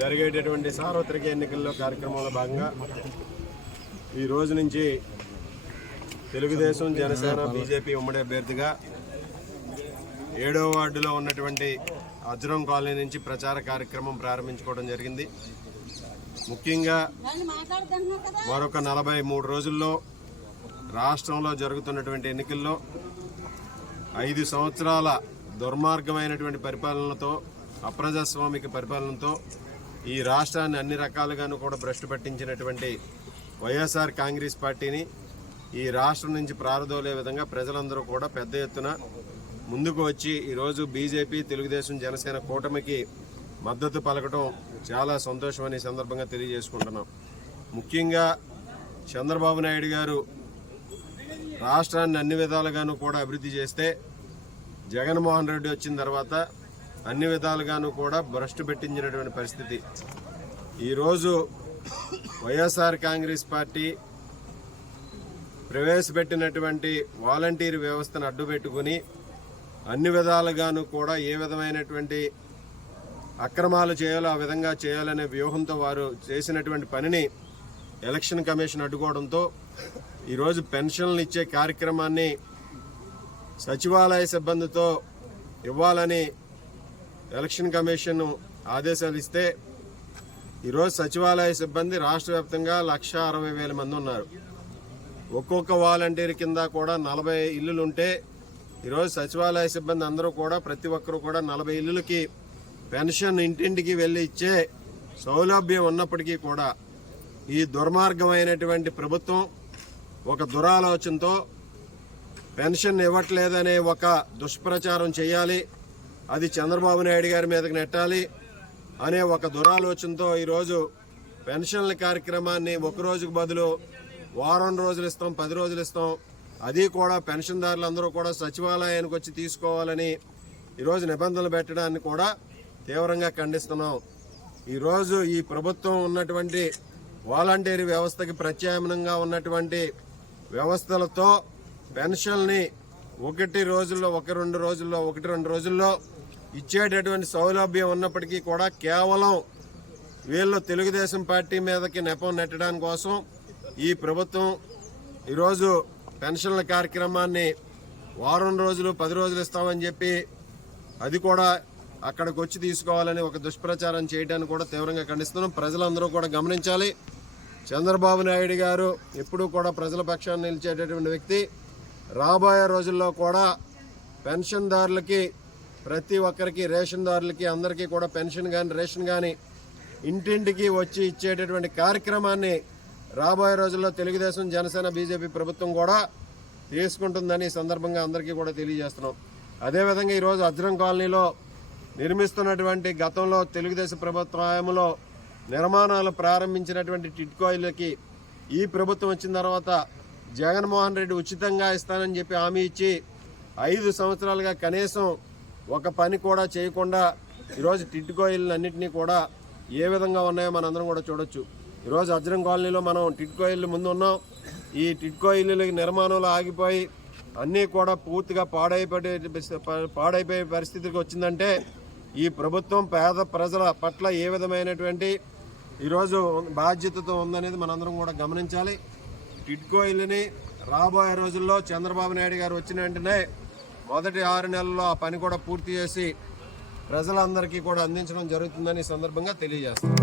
జరిగేటటువంటి సార్వత్రిక ఎన్నికల్లో కార్యక్రమంలో భాగంగా ఈ రోజు నుంచి తెలుగుదేశం, జనసేన, బీజేపీ ఉమ్మడి అభ్యర్థిగా 7వ వార్డులో ఉన్నటువంటి అజ్రం కాలనీ నుంచి ప్రచార కార్యక్రమం ప్రారంభించుకోవడం జరిగింది. ముఖ్యంగా మరొక 43 రోజుల్లో రాష్ట్రంలో జరుగుతున్నటువంటి ఎన్నికల్లో 5 సంవత్సరాల దుర్మార్గమైనటువంటి పరిపాలనతో, అప్రజాస్వామిక పరిపాలనతో ఈ రాష్ట్రాన్ని అన్ని రకాలుగాను కూడా భ్రష్టు పట్టించినటువంటి వైఎస్ఆర్ కాంగ్రెస్ పార్టీని ఈ రాష్ట్రం నుంచి ప్రారదోలే విధంగా ప్రజలందరూ కూడా పెద్ద ఎత్తున ముందుకు వచ్చి ఈరోజు బీజేపీ, తెలుగుదేశం, జనసేన కూటమికి మద్దతు పలకడం చాలా సంతోషమని సందర్భంగా తెలియజేసుకుంటున్నాం. ముఖ్యంగా చంద్రబాబు నాయుడు గారు రాష్ట్రాన్ని అన్ని విధాలుగాను కూడా అభివృద్ధి చేస్తే, జగన్మోహన్ రెడ్డి వచ్చిన తర్వాత అన్ని విధాలుగాను కూడా భ్రష్టు పెట్టించినటువంటి పరిస్థితి. ఈరోజు వైఎస్ఆర్ కాంగ్రెస్ పార్టీ ప్రవేశపెట్టినటువంటి వాలంటీర్ వ్యవస్థను అడ్డుపెట్టుకుని అన్ని విధాలుగాను కూడా ఏ విధమైనటువంటి అక్రమాలు చేయాలో ఆ విధంగా చేయాలనే వ్యూహంతో వారు చేసినటువంటి పనిని ఎలక్షన్ కమిషన్ అడ్డుకోవడంతో ఈరోజు పెన్షన్లు ఇచ్చే కార్యక్రమాన్ని సచివాలయ సిబ్బందితో ఇవ్వాలని ఎలక్షన్ కమిషన్ ఆదేశాలు ఇస్తే ఈరోజు సచివాలయ సిబ్బంది రాష్ట్ర వ్యాప్తంగా 1,60,000 మంది ఉన్నారు. ఒక్కొక్క వాలంటీర్ కింద కూడా 40 ఇల్లులుంటే ఈరోజు సచివాలయ సిబ్బంది అందరూ కూడా ప్రతి ఒక్కరూ కూడా 40 ఇల్లులకి పెన్షన్ ఇంటింటికి వెళ్ళి ఇచ్చే సౌలభ్యం ఉన్నప్పటికీ కూడా ఈ దుర్మార్గమైనటువంటి ప్రభుత్వం ఒక దురాలోచనతో పెన్షన్ ఇవ్వట్లేదనే ఒక దుష్ప్రచారం చేయాలి, అది చంద్రబాబు నాయుడు గారి మీదకి నెట్టాలి అనే ఒక దురాలోచనతో ఈరోజు పెన్షన్ల కార్యక్రమాన్ని ఒక రోజుకు బదులు వారం రోజులు ఇస్తాం, 10 రోజులు ఇస్తాం, అది కూడా పెన్షన్దారులందరూ కూడా సచివాలయానికి వచ్చి తీసుకోవాలని ఈరోజు నిబంధనలు పెట్టడాన్ని కూడా తీవ్రంగా ఖండిస్తున్నాం. ఈరోజు ఈ ప్రభుత్వం ఉన్నటువంటి వాలంటీర్ వ్యవస్థకి ప్రత్యామ్నాయంగా ఉన్నటువంటి వ్యవస్థలతో పెన్షన్ని 1-2 రోజుల్లో ఇచ్చేటటువంటి సౌలభ్యం ఉన్నప్పటికీ కూడా కేవలం వీళ్ళు తెలుగుదేశం పార్టీ మీదకి నెపం నెట్టడానికి కోసం ఈ ప్రభుత్వం ఈరోజు పెన్షన్ల కార్యక్రమాన్ని వారం రోజులు 10 రోజులు ఇస్తామని చెప్పి అది కూడా అక్కడికి వచ్చి తీసుకోవాలని ఒక దుష్ప్రచారం చేయడాన్ని కూడా తీవ్రంగా ఖండిస్తున్నాం. ప్రజలందరూ కూడా గమనించాలి, చంద్రబాబు నాయుడు గారు ఎప్పుడూ కూడా ప్రజల పక్షాన్ని నిలిచేటటువంటి వ్యక్తి. రాబోయే రోజుల్లో కూడా పెన్షన్దారులకి, ప్రతి ఒక్కరికి, రేషన్దారులకి అందరికీ కూడా పెన్షన్ కానీ రేషన్ కానీ ఇంటింటికి వచ్చి ఇచ్చేటటువంటి కార్యక్రమాన్ని రాబోయే రోజుల్లో తెలుగుదేశం, జనసేన, బీజేపీ ప్రభుత్వం కూడా తీసుకుంటుందని సందర్భంగా అందరికీ కూడా తెలియజేస్తున్నాం. అదేవిధంగా ఈరోజు అజ్రం కాలనీలో నిర్మిస్తున్నటువంటి గతంలో తెలుగుదేశం ప్రభుత్వ హయాంలో నిర్మాణాలు ప్రారంభించినటువంటి టిడ్కోయిలకి ఈ ప్రభుత్వం వచ్చిన తర్వాత జగన్మోహన్ రెడ్డి ఉచితంగా ఇస్తానని చెప్పి హామీ ఇచ్చి 5 సంవత్సరాలుగా కనీసం ఒక పని కూడా చేయకుండా ఈరోజు టిడ్కోయిల్ని అన్నింటినీ కూడా ఏ విధంగా ఉన్నాయో మనందరం కూడా చూడొచ్చు. ఈరోజు అజ్రం కాలనీలో మనం టిడ్కోయిల్లు ముందు ఉన్నాం. ఈ టిడ్కోయిల్లుకి నిర్మాణంలో ఆగిపోయి అన్నీ కూడా పూర్తిగా పాడైపోయే పరిస్థితికి వచ్చిందంటే ఈ ప్రభుత్వం పేద ప్రజల పట్ల ఏ విధమైనటువంటి ఈరోజు బాధ్యతతో ఉందనేది మనందరం కూడా గమనించాలి. టిడ్కోయిల్ని రాబోయే రోజుల్లో చంద్రబాబు నాయుడు గారు వచ్చిన వెంటనే మొదటి 6 నెలల్లో ఆ పని కూడా పూర్తి చేసి ప్రజలందరికీ కూడా అందించడం జరుగుతుందని సందర్భంగా తెలియజేస్తాం.